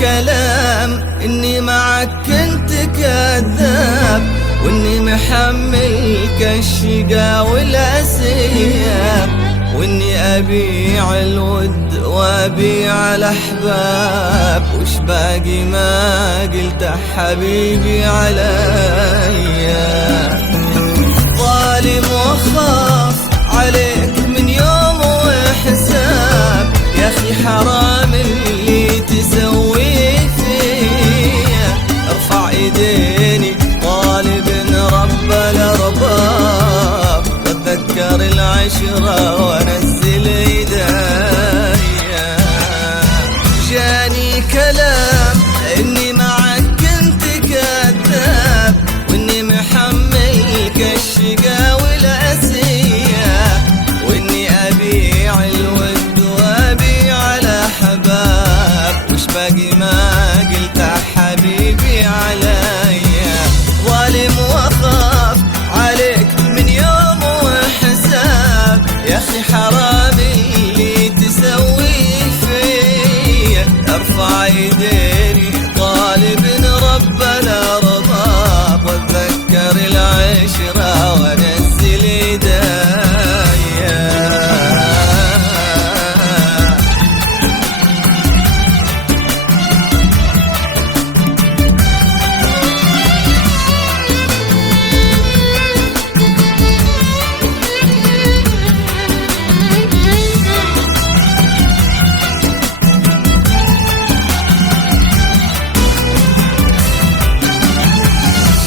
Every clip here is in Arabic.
كلام إني معك كنت كذاب، وإني محملك الشقا والأسياب، وإني أبيع الود وأبيع الأحباب، وش باقي ما قلت حبيبي عليا. ظالم وخاف عليك من يوم وحساب، يا أخي حرام اللي تسوي فيا. ارفع ايديني طالب رب الأرباب، واتذكر العشرة وانزل ايديا. جاني كلام اني معك كنت كذاب، واني محملك الشقا والأسياب، واني ابيع الود وابيع الاحباب، وش باقي ما قلت حبيبي عليا. ظالم واخاف عليك من يوم وحساب، يا اخي حرام اللي تسوي فيا. ارفع ايديني طالب رب الأرباب، واتذكر العشرة وانزل ايديا.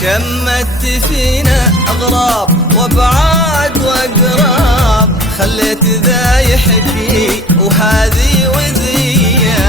شمت فينا أغراب وابعاد وأقراب، خليت ذا يحكي وهذي وذية،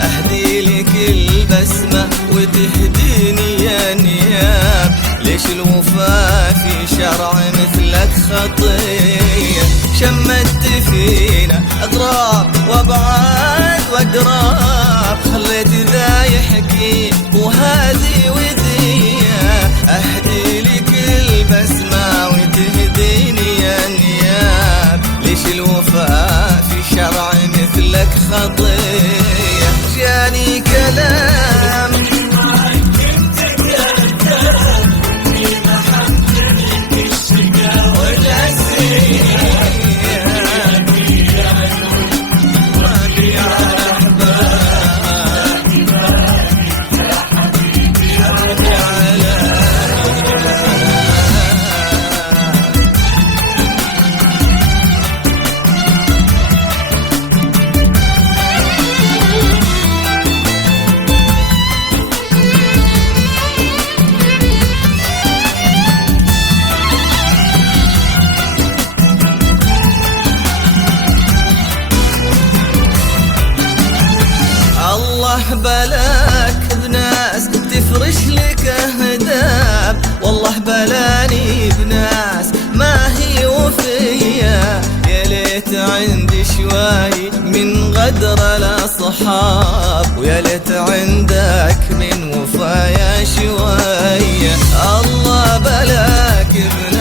أهدي لك البسمة وتهديني يا نياب. ليش الوفا في شرع مثلك خطية؟ شمت فينا أغراب وابعاد وأقراب، خليت ذا يحكي وهذي وذية، أهدي لك البسمة وتهديني يا نياب. ليش الوفاء في شرع مثلك خطية؟ جاني كلام بلاك بناس تفرش لك أهداب، والله بلاني بناس ما هي وفية. يا ليت عندي شوي من غدر الأصحاب، ويا ليت عندك من وفايا شوية. الله بلاك بناس